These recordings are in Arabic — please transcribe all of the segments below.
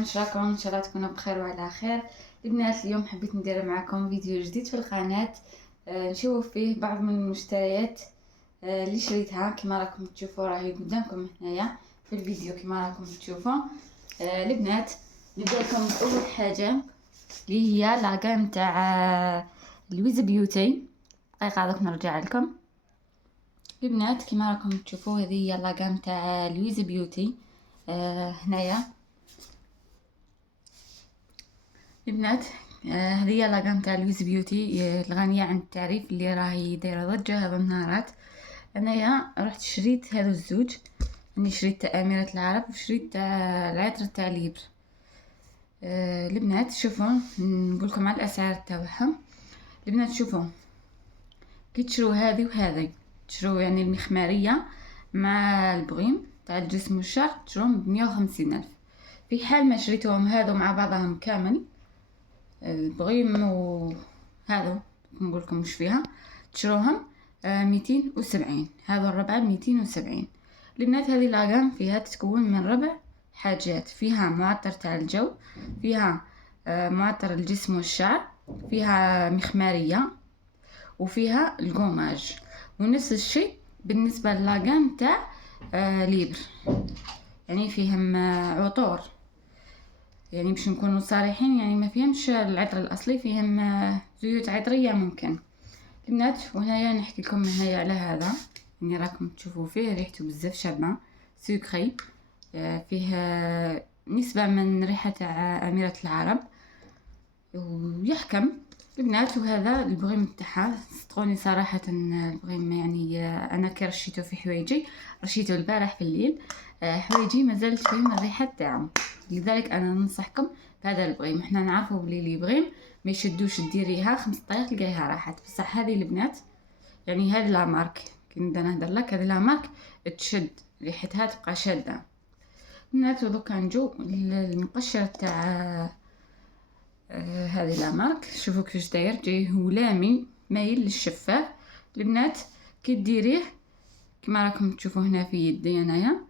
عليكم، واش راكم؟ ان شاء الله تكونوا بخير وعلى خير. البنات اليوم حبيت ندير معكم فيديو جديد في القناه. نشوف فيه بعض من المشتريات اللي شريتها. كما راكم تشوفوا راهي قدامكم هنايا في الفيديو كما راكم تشوفوا. البنات نبدا لكم باول حاجه اللي هي لاكام تاع لويز بيوتي. دقيقه دوك نرجع لكم. البنات كما راكم تشوفوا هذه هي لاكام تاع لويز بيوتي. هنايا البنات هذه هي لاكام تاع لويز بيوتي الغنيه عن التعريف اللي راهي دايره ضجه هذا النهارات. انايا رحت شريت هذو الزوج، اني شريت تاع اميره العرب وشريت تاع العطر تاع ليبر. البنات شوفوا نقول لكم على الاسعار تاعهم. البنات شوفوا كي تشرو هذه وهذه تشرو يعني المخماريه مع البغيم تاع الجسم والشعر تشروهم ب150 ألف. في حال ما شريتوهم هذو مع بعضهم كامل البغيم وهذا نقول لكم واش فيها تشروهم 270. هذا الربعه 270. البنات هذه لاغام فيها تتكون من ربع حاجات، فيها معطر تاع الجو، فيها معطر الجسم والشعر، فيها مخماريه، وفيها القماج. ونفس الشيء بالنسبه للاغام تاع ليبر، يعني فيهم عطور، يعني باش نكونوا صريحين يعني ما فيهمش العطر الاصلي، فيهم زيوت عطريه ممكن. البنات وهنايا نحكي لكم هنايا على هذا يعني راكم تشوفوا فيه ريحته بزاف شابه سكري، فيه نسبه من ريحه تاع اميره العرب ويحكم. البنات وهذا البغيم تاعها صدقوني صراحه البغيم يعني انا كي رشيته في حوايجي، رشيته البارح في الليل، حوايجي مازالت فيهم الريحه تاعو، لذلك انا ننصحكم بهذا البغيم. حنا نعرفوا بلي لي بغيم ما يشدوش ديريها 5 دقائق تلقايها راحت، بصح هذه البنات يعني هذه لا مارك كي نبدا نهضر لك هذه لا مارك تشد ريحتها تبقى شاده. البنات دوكا نجو المقشر تاع هذه لا مارك. شوفوا كيفاش داير، جاي هلامي مايل للشفاف. البنات كي ديريه كما راكم تشوفوا هنا في يدي انايا،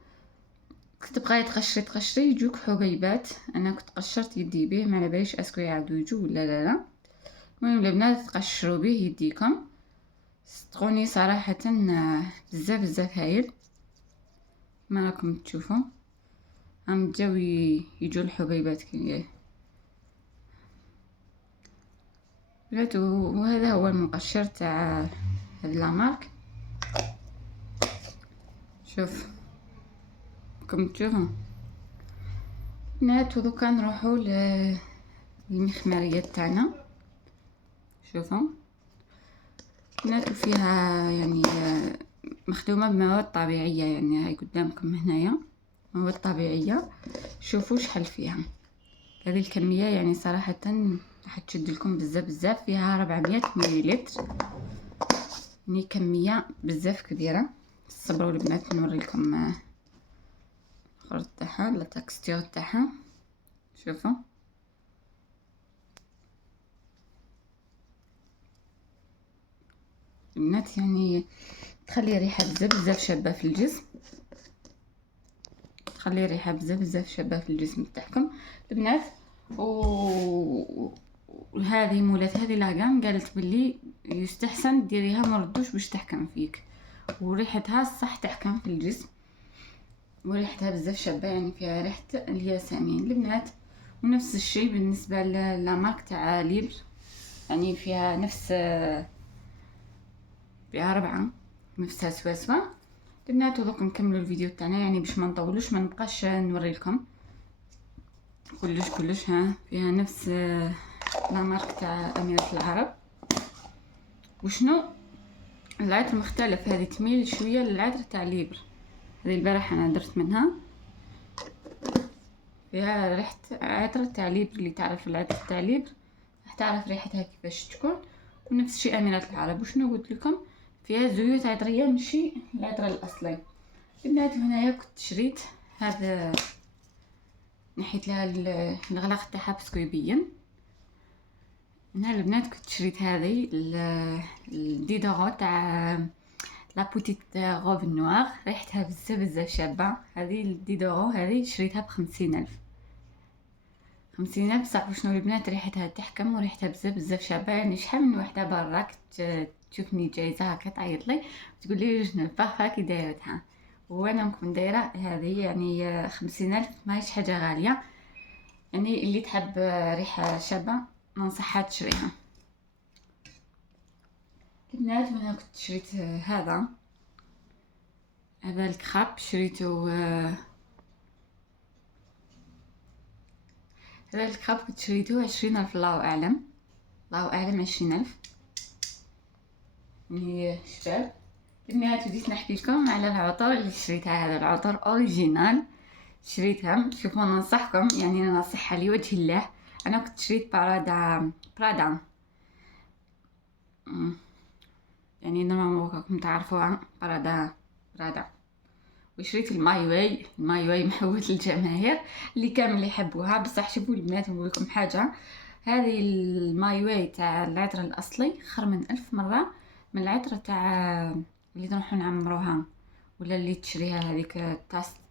تبقاي تقشري يجوك حبيبات. انا كنت قشرت يدي به ما على باليش اسكو يعاودوا يجوا ولا لا. المهم البنات تقشروا به يديكم صدقوني صراحه بزاف بزاف هايل. ما راكم تشوفوا هم جاو يجوا الحبيبات كي بنات. وهذا هو المقشر تاع هاد لا مارك. شوف كم تشوفوا بنات. ودوكا نروحوا للمخماريه تاعنا. شوفوا بنات فيها يعني مخدومه بمواد طبيعيه، يعني هاي قدامكم هنايا مواد طبيعيه. شوفوا شحال فيها هذه الكميه، يعني صراحه راح تشد لكم بزاف بزاف. فيها 400 مليلتر، يعني كميه بزاف كبيره. صبروا البنات نوري لكم الخرج تاعها لا تكستير تاعها. شوفوا البنات يعني تخلي ريحه بزاف بزاف شابه في الجسم، تخلي ريحه بزاف بزاف شابه في الجسم تاعكم البنات. وهذه مولات هذه لاكام قالت باللي يستحسن ديريها ما ردوش باش تحكم فيك، وريحتها صح تحكم في الجسم، وريحتها بزاف شابه يعني فيها ريحه الياسمين البنات. ونفس الشيء بالنسبه للمارك تاع ليبر، يعني فيها نفس فيها 4 نفسها سوا البنات. ودوك نكملوا الفيديو تاعنا يعني باش ما نطولوش، ما نبقاش نوري لكم كلش. ها فيها نفس لا مارك تاع اميره العرب. وشنو العطر مختلف، هذه تميل شويه للعطر تاع ليبر. هذه البارح انا درت منها، فيها ريحه عطر تاع ليبر. اللي تعرف العطر تاع ليبر راح تعرف ريحتها كيفاش تكون. ونفس الشيء اميره العرب. وشنو قلت لكم فيها زيوت عطريه ماشي العطر الاصلي. البنات هنايا كنت شريت هذا، نحيت لها الغلاق تاعها باسكو يبين. هنا البنات كنت شريت هذه الديدورو تاع لا بوتيت غوف نوار، ريحتها بزاف بزاف شابه. هذه الديدورو هذه شريتها ب50 ألف. 50,000. بصح شنو البنات ريحتها تحكم وريحتها بزاف بزاف شابه. يعني شحال من وحده برا تشوفني جايزه هكا تعيط لي تقول لي شنو الفاخه كي دايرتها، وانا نكون دايره هذه. يعني 50,000 ماهيش حاجه غاليه، يعني اللي تحب ريحه شابه ننصحها تشريها. البنات انا كنت شريت هذا الكراب، شريته هذا الكراب كنت شريته 20,000. الله اعلم 20,000 يعني شباب. البنات بديت نحكي لكم على العطر اللي شريتها. هذا العطر اوريجينال شريتها. شوفوا ننصحكم، يعني نصيحه لوجه الله. انا كنت شريت برادا يعني نورمالمون راكم تعرفوها برادا. وشريت الماي واي محوت الجماهير اللي كامل يحبوها. بصح شوفوا البنات نقول لكم حاجه، هذه الماي واي تاع العطر الاصلي خير من 1000 مره من العطر تاع اللي نروحو نعمروها ولا اللي تشريها هذيك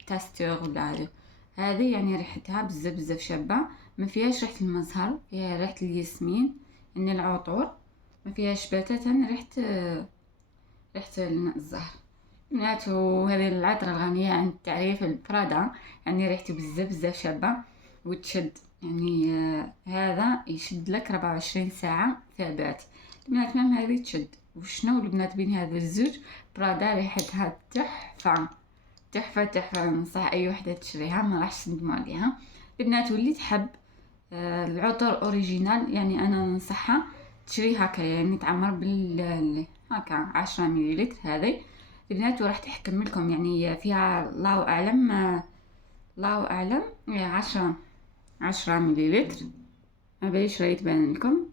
تاستور ولا هذه. يعني ريحتها بزاف بزاف شابه، ما فيهاش ريحه المزهر، فيها ريحه الياسمين يعني العطور، ما فيهاش بتاتا ريحه الزهر. بنات وهذه العطرة الغنية عن التعريف البرادا، يعني ريحته بزاف بزاف شابة وتشد. يعني هذا يشد لك 24 ساعة ثابت. البنات مام هذه تشد. وشنو البنات بين هذا الزوج؟ برادا ريحتها تحفة تحفة تحفة. ننصح اي وحدة تشريها ما راحش تندموا عليها. البنات واللي تحب العطر اوريجينال يعني انا ننصحها تشري هكا، يعني تعمر هكا 10 مليلتر هذه. البنات وراح تحكم لكم يعني فيها الله اعلم 10 مليلتر. ما باليش راهي تبان لكم.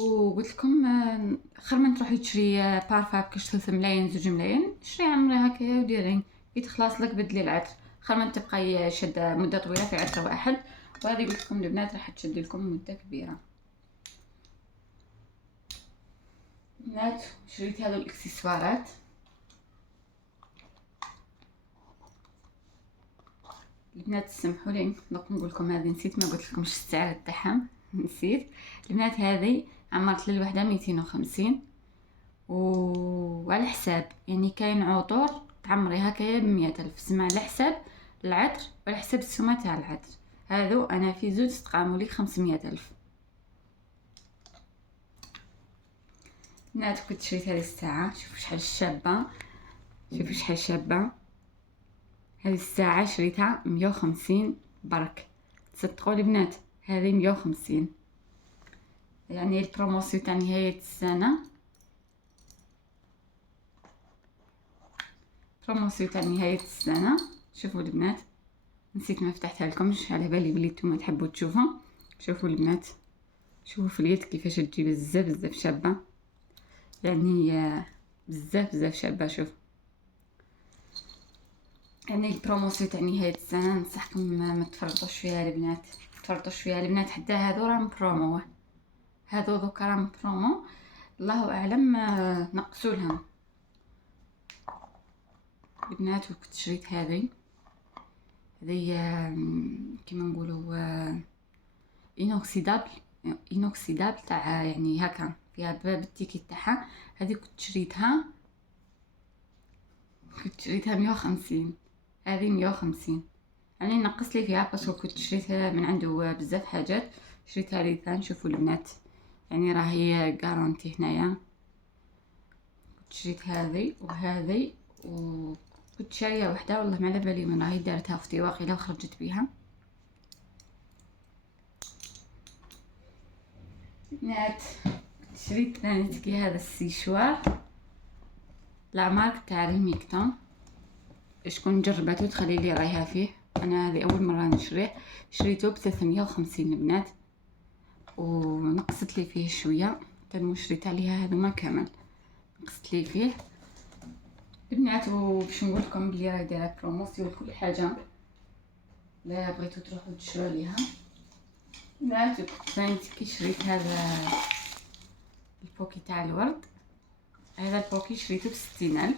وقلت لكم خير من تروحي تشري بارفا بكاش 3 ملاين 2 ملاين، شري عمري هكايا وديري كي تخلص لك بدلي العطر، خير من تبقاي شاده مده طويله في عطر واحد. وهذه قلت لكم البنات راح تشد لكم مده كبيره. بنات شريت هذو الاكسسوارات. البنات تسمحوا لي نقول لكم هذه نسيت، ما قلت لكمش السعر تاعها نسيت. البنات هذه عمرت للوحده 250 وعلى حساب يعني كاين عطور تعمري هكايا ب100,000. سمع على حساب العطر وعلى حساب السمه تاع العطر. هذو انا في زوج تقاموا لي 500,000. بنات كنت شريت هذه الساعه، شوفوا شحال شابه، شوفوا شحال شابه هذه الساعه. شريتها 150 برك. تصدقوا البنات هذه 150 يعني البروموسيون تاع نهايه السنه. شوفوا البنات نسيت ما فتحتها لكمش على بالي بلي نتوما تحبوا تشوفوا. شوفوا البنات، شوفوا في اليد كيفاش تجي بزاف بزاف شابه، يعني بزاف بزاف شابه. شوف يعني البروموسيون تاع نهايه السنه ننصحكم ما تفرطوش فيها البنات، حتى هذو راهم برومو، هذو دوكا راهم برومو الله اعلم نقصوا لهم. البنات وكنت شريت هذه كيما نقولوا انوكسيدابل تاع يعني هكا فيها باب التيكيت تاعها. هذه كنت شريتها 150. هذه 150 يعني نقص لي فيها باسكو كنت شريتها من عنده بزاف حاجات. شريتها لي ثان. شوفوا البنات يعني راهي غارونتي هنايا. كنت شريت هذه وهذه وكنت شاريه وحده والله ما على بالي من راهي دارتها اختي واقيلا وخرجت بيها. بنات شريت ثاني هذا السيشوار لا مارك تاع ريميكتون. شكون جربته تخلي لي رايها فيه. انا هذه اول مره نشريه. شريته ب350 البنات ونقصت لي فيه شويه. كان شريت عليها هذوما كامل نقصت لي فيه البنات. وباش نقول لكم بلي راهي دايره بروموسيون كل حاجه لا بغيتو تروحوا تشرو ليها. بنات فانت كي شريت هذا البوكي تاع الورد. هذا البوكي شريته ب60,000.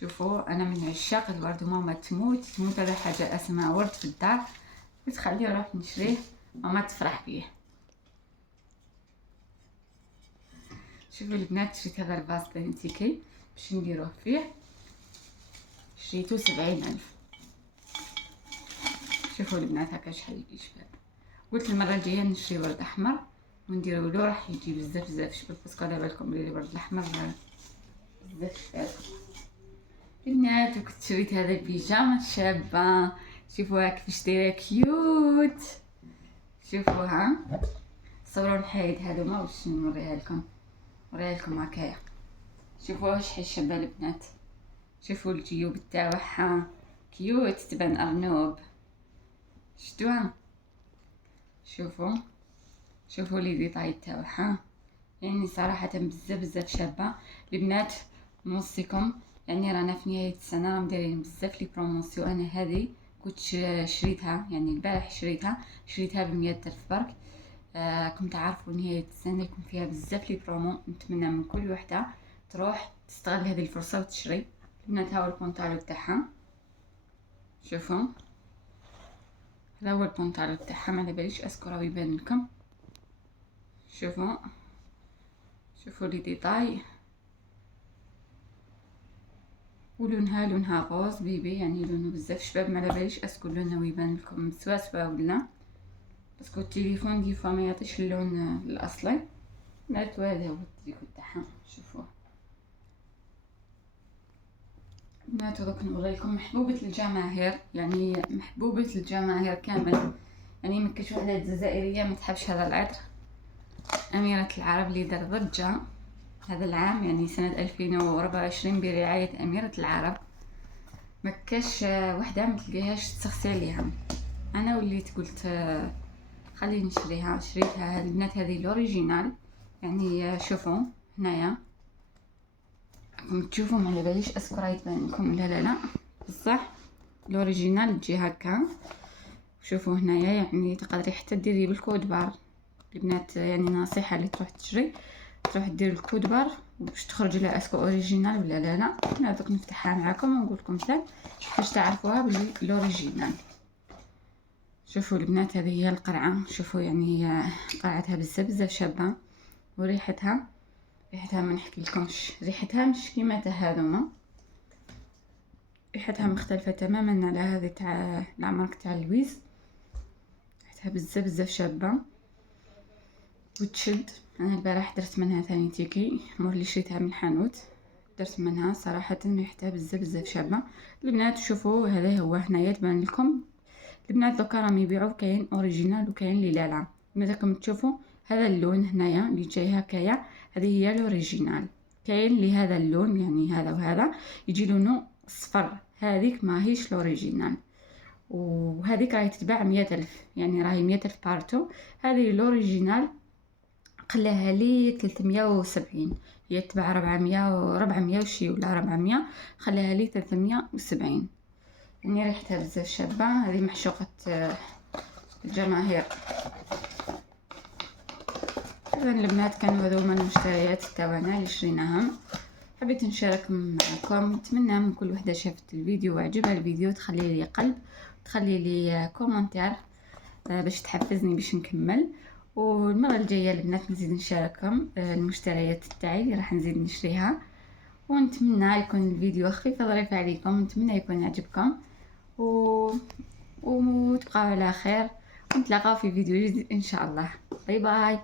شوفوا انا من عشاق الورد وماما تموت على حاجه اسمها ورد في الدار. قلت خليه نروح نشريه ماما تفرح بيه. شوفوا البنات، شريت هذا الفازلين تيكي باش نديروه فيه، شريتو 70,000. شوفوا البنات هكا شحال يشباب. قلت المره الجايه نشري ورد احمر ونديرو له، راح يجي بزاف بزاف شباب، باسكو على بالكم بلي الورد الاحمر بزاف شباب. البنات وكنت شريت هذا البيجامه شابه، شوفوها كيفاش دايره كيوت. شوفوها، صوروا الحيد هذوما باش نوريها لكم، نوريها لكم هكايا. شوفوها شحال شابه البنات. شوفوا الجيوب تاعها كيوت، تبان ارنوب. شفتوها؟ شوفوا لي ديطاي تاعها، يعني صراحه بزاف بزاف شابه البنات. نوصيكم، يعني رانا في نهايه السنه، راهم دايرين بزاف لي بروموسيون. انا هذه كنت شريتها يعني البارح، شريتها ب100,000 برك. كنت تعرفوا نهايه السنه يكون فيها بزاف لي برومو. نتمنى من كل وحده تروح تستغل هذه الفرصه وتشري. البنات هاو البونطالو تاعها، شوفوا هذا هو البونطالو تاعها، ما على باليش اسكو راه يبان لكم. شوفوا لي ديتاي، لونها غوز بيبي، يعني لونه بزاف شباب. ما على باليش اسكو لونه يبان لكم سوا ولا، باسكو التليفون دي فوا ما يعطيش اللون الاصلي. بنات هذا هو التريكو تاعها، شوفوه بنات. دوك نوريكم محبوبة الجماهير، يعني محبوبة الجماهير كامل. يعني ما كاينش وحده جزائريه ما تحبش هذا العطر. أميرة العرب اللي دار ضجة هذا العام، يعني سنة 2024 برعاية أميرة العرب. ما كاش وحده ما تلقاهاش تسخسي عليها. انا وليت قلت خلي نشريها، شريتها. هذه البنات هذه الاوريجينال، يعني شوفوا هنايا راكم تشوفوا، ما على باليش اسكو راه يبان لكم لا بصح الاوريجينال تجي هكا. شوفوا هنايا، يعني تقدري حتى ديري بالكود بار البنات. يعني نصيحه اللي تروح تشري تروح دير الكود بار باش تخرج لها اسكو اوريجينال ولا لا. انا دوك نفتحها معكم ونقول لكم حتى باش تعرفوها بلي الاوريجينال. شوفوا البنات هذه هي القرعه. شوفوا يعني هي قرعتها بزاف شابه، وريحتها ما نحكي لكمش. ريحتها مش كيما تاع هذوما، ريحتها مختلفه تماما على هذه تاع العمارك تاع لويز. ريحتها بزاف شابه وتشد. انا البارح درت منها ثاني تيكي، مور اللي شريتها من الحانوت درت منها. صراحه ريحتها بزاف شابه البنات. شوفوا هذا هو هنايا تبان لكم البنات. دوكا راهم يبيعوا كاين اوريجينال وكاين اللي لا. راكم تشوفوا هذا اللون هنايا اللي جاي هكايا، هذه هي الاوريجينال. كاين اللي هذا اللون يعني هذا وهذا يجي لونه صفر، هذيك ماهيش الاوريجينال. وهذيك راهي تتباع 100,000، يعني راهي 100,000 بارتو. هذه الاوريجينال قلاها لي 370، هي تباع 400 وشي ولا 400، خلاها لي 370. يعني ريحتها بزاف شابه. هذه محشوقه الجماهير. اذا البنات كانوا هذوما المشتريات تاعنا اللي شريناهم، حبيت نشاركهم معكم. نتمنى من كل وحده شافت الفيديو وعجبها الفيديو تخلي لي قلب، تخلي لي كومنتير باش تحفزني باش نكمل. والمره الجايه البنات نزيد نشارككم المشتريات تاعي اللي راح نزيد نشريها. ونتمنى يكون الفيديو خفيف ظريف عليكم، نتمنى يكون عجبكم وتبقاو على خير، ونتلاقاو في فيديو جديد ان شاء الله. باي باي.